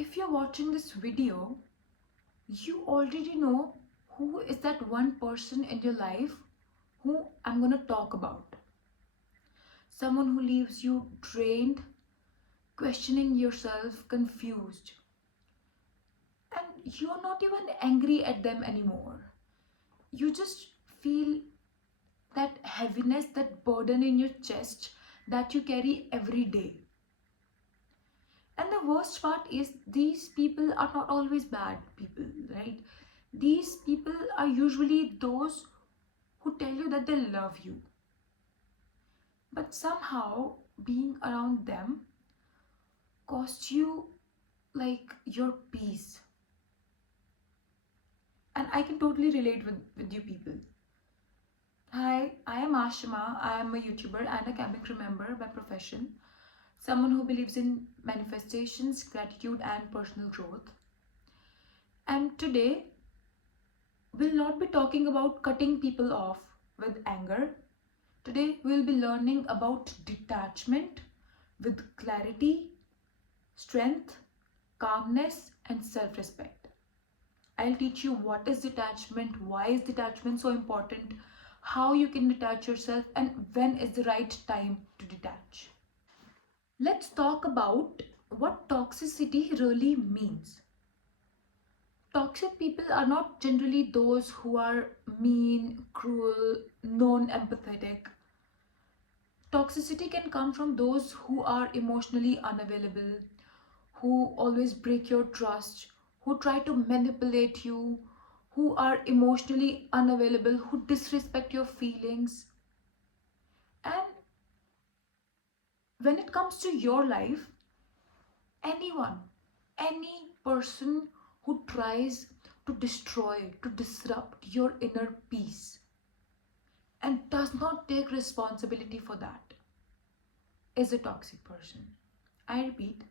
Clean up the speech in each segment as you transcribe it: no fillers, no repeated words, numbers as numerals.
If you're watching this video, you already know who is that one person in your life who I'm gonna talk about. Someone who leaves you drained, questioning yourself, confused, and you're not even angry at them anymore. You just feel that heaviness, that burden in your chest that you carry every day. And the worst part is, these people are not always bad people, right? These people are usually those who tell you that they love you. But somehow being around them costs you like your peace. And I can totally relate with you people. Hi, I am Ashima. I am a YouTuber and a cabin crew member by profession. Someone who believes in manifestations, gratitude, and personal growth. And today, we'll not be talking about cutting people off with anger. Today, we'll be learning about detachment with clarity, strength, calmness, and self respect. I'll teach you what is detachment, why is detachment so important, how you can detach yourself, and when is the right time to detach. Let's talk about what toxicity really means. Toxic people are not generally those who are mean, cruel, non-empathetic. Toxicity can come from those who are emotionally unavailable, who always break your trust, who try to manipulate you, who are emotionally unavailable, who disrespect your feelings. And when it comes to your life, anyone, any person who tries to destroy, to disrupt your inner peace and does not take responsibility for that is a toxic person. I repeat,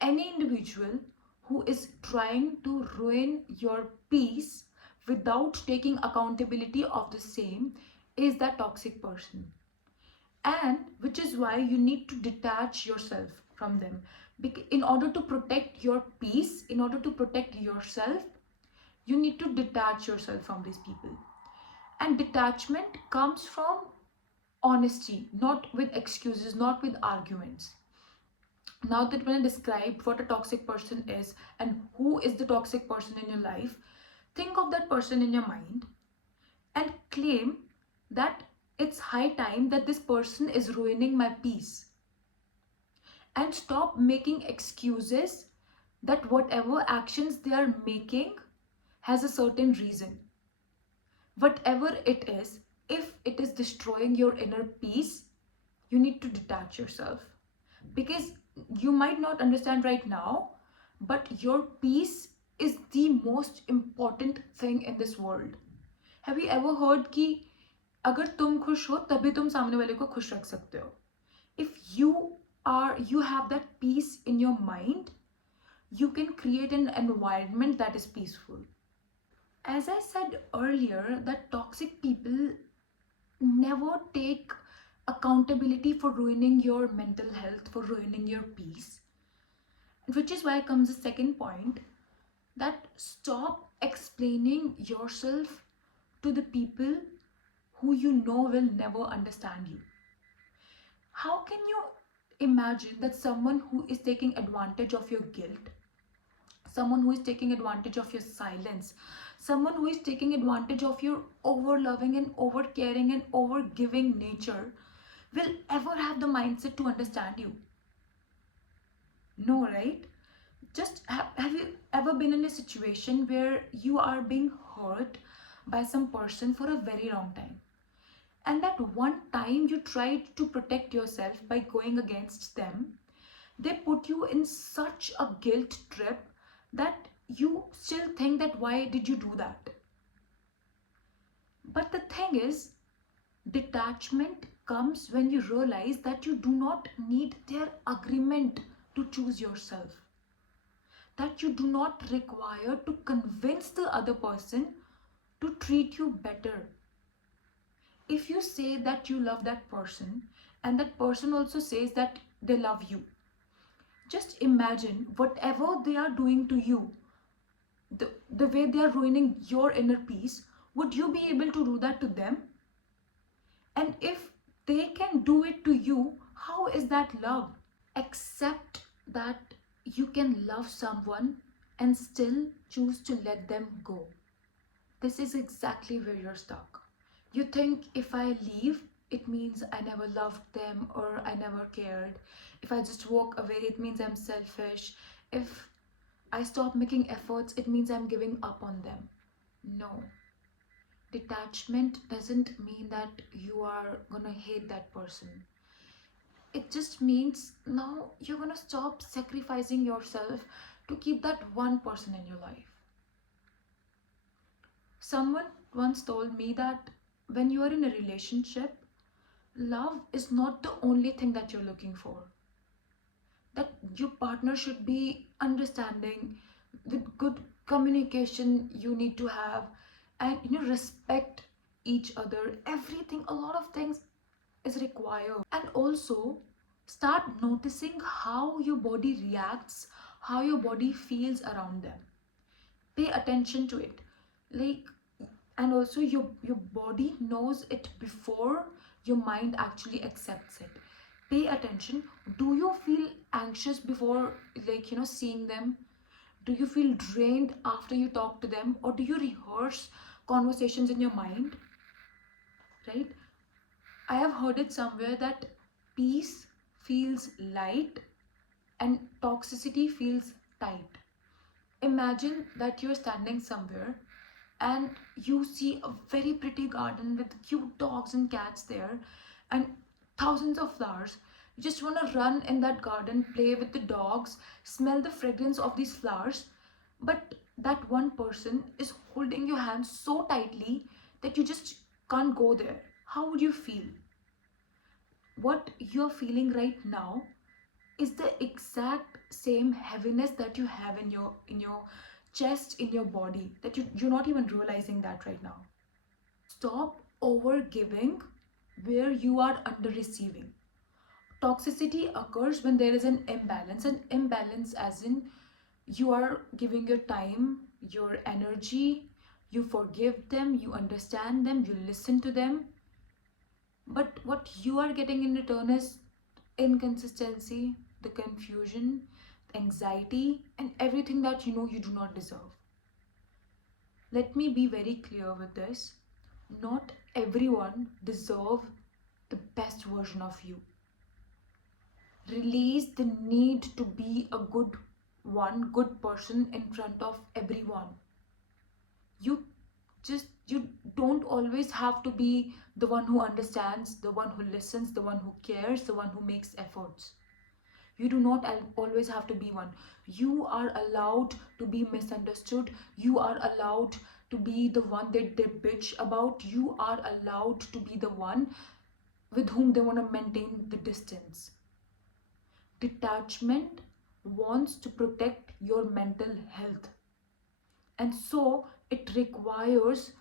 any individual who is trying to ruin your peace without taking accountability of the same is that toxic person. And which is why you need to detach yourself from them. In order to protect your peace, in order to protect yourself, you need to detach yourself from these people. And detachment comes from honesty, not with excuses, not with arguments. Now that when I described what a toxic person is and who is the toxic person in your life, think of that person in your mind and claim that it's high time that this person is ruining my peace. And stop making excuses that whatever actions they are making has a certain reason. Whatever it is, if it is destroying your inner peace, you need to detach yourself. Because you might not understand right now, but your peace is the most important thing in this world. Have you ever heard कि अगर तुम खुश हो तभी तुम सामने वाले को खुश रख सकते हो? If you have that peace in your mind, you can create an environment that is peaceful. As I said earlier, that toxic people never take accountability for ruining your mental health, for ruining your peace. Which is why comes the second point, that stop explaining yourself to the people who you know will never understand you. How can you imagine that someone who is taking advantage of your guilt, someone who is taking advantage of your silence, someone who is taking advantage of your over loving and over caring and over giving nature will ever have the mindset to understand you? No, right? Just have you ever been in a situation where you are being hurt by some person for a very long time? And that one time you tried to protect yourself by going against them, they put you in such a guilt trip that you still think that why did you do that? But the thing is, detachment comes when you realize that you do not need their agreement to choose yourself. That you do not require to convince the other person to treat you better. If you say that you love that person and that person also says that they love you, Just imagine whatever they are doing to you, the way they are ruining your inner peace, would you be able to do that to them? And if they can do it to you, how is that love? Accept that you can love someone and still choose to let them go. This is exactly where you're stuck. You think if I leave, it means I never loved them or I never cared. If I just walk away, it means I'm selfish. If I stop making efforts, it means I'm giving up on them. No. Detachment doesn't mean that you are gonna hate that person. It just means now you're gonna stop sacrificing yourself to keep that one person in your life. Someone once told me that when you are in a relationship, love is not the only thing that you're looking for. That your partner should be understanding, with good communication you need to have, and respect each other. Everything, a lot of things is required. And also start noticing how your body reacts, how your body feels around them. Pay attention to it. Like, and also your body knows it before your mind actually accepts it. Pay attention. Do you feel anxious before, like, seeing them? Do you feel drained after you talk to them, or do you rehearse conversations in your mind? Right? I have heard it somewhere that peace feels light and toxicity feels tight. Imagine that you're standing somewhere and you see a very pretty garden with cute dogs and cats there and thousands of flowers. You just want to run in that garden, play with the dogs, smell the fragrance of these flowers. But that one person is holding your hand so tightly that you just can't go there. How would you feel? What you're feeling right now is the exact same heaviness that you have in your chest, in your body, that you're not even realizing that right now. Stop over giving where you are under receiving. Toxicity occurs when there is an imbalance as in you are giving your time, your energy, you forgive them, you understand them, you listen to them, but what you are getting in return is inconsistency, the confusion, anxiety, and everything that you do not deserve. Let me be very clear with this. Not everyone deserves the best version of you. Release the need to be a good person in front of everyone. You don't always have to be the one who understands, the one who listens, the one who cares, the one who makes efforts. You do not always have to be one. You are allowed to be misunderstood. You are allowed to be the one that they bitch about. You are allowed to be the one with whom they want to maintain the distance. Detachment wants to protect your mental health, and so it requires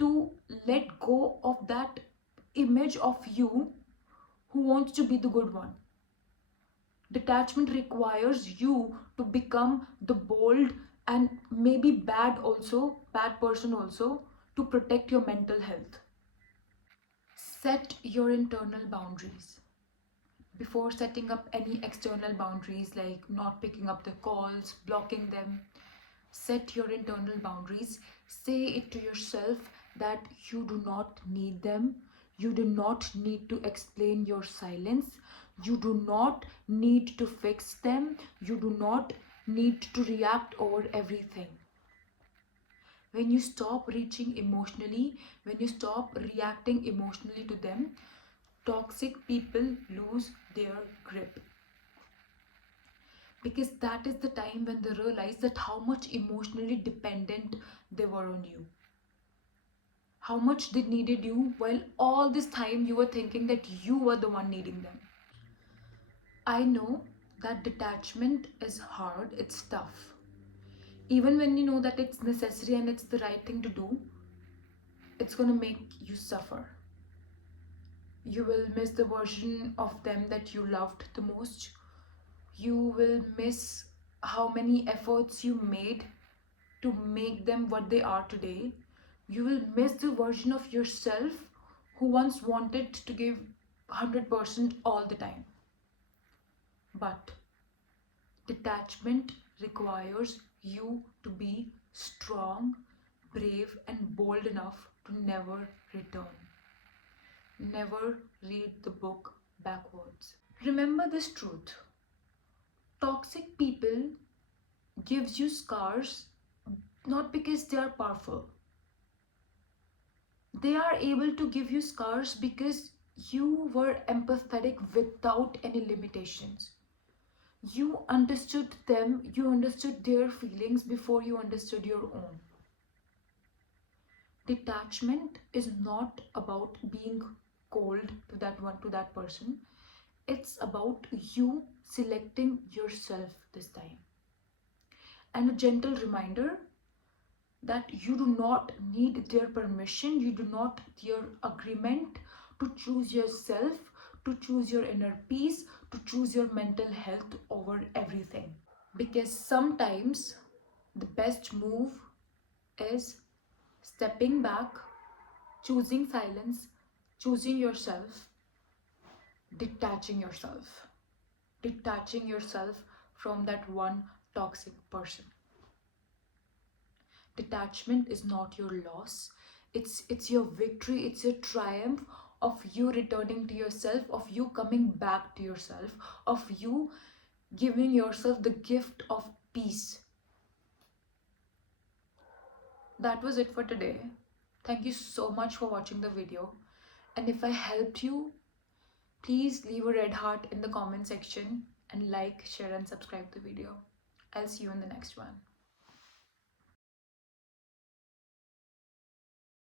to let go of that image of you who wants to be the good one. Detachment requires you to become the bold and maybe bad person also, to protect your mental health. Set your internal boundaries before setting up any external boundaries, like not picking up the calls, blocking them. Set your internal boundaries. Say it to yourself that you do not need them. You do not need to explain your silence. You do not need to fix them. You do not need to react over everything. When you stop reaching emotionally, when you stop reacting emotionally to them, toxic people lose their grip. Because that is the time when they realize that how much emotionally dependent they were on you, how much they needed you, while all this time you were thinking that you were the one needing them. I know that detachment is hard, it's tough. Even when you know that it's necessary and it's the right thing to do, it's gonna make you suffer. You will miss the version of them that you loved the most. You will miss how many efforts you made to make them what they are today. You will miss the version of yourself who once wanted to give 100% all the time. But detachment requires you to be strong, brave, and bold enough to never return. Never read the book backwards. Remember this truth: toxic people gives you scars not because they are powerful. They are able to give you scars because you were empathetic without any limitations. You understood them, you understood their feelings before you understood your own. Detachment is not about being cold to that person. It's about you selecting yourself this time. And a gentle reminder that you do not need their permission, you do not need their agreement to choose yourself, to choose your inner peace, to choose your mental health over everything. Because sometimes the best move is stepping back, choosing silence, choosing yourself, detaching yourself, detaching yourself from that one toxic person. Detachment is not your loss, it's your victory, it's your triumph of you returning to yourself, of you coming back to yourself, of you giving yourself the gift of peace. That was it for today. Thank you so much for watching the video, and if I helped you, please leave a red heart in the comment section and like, share and subscribe the video. I'll see you in the next one.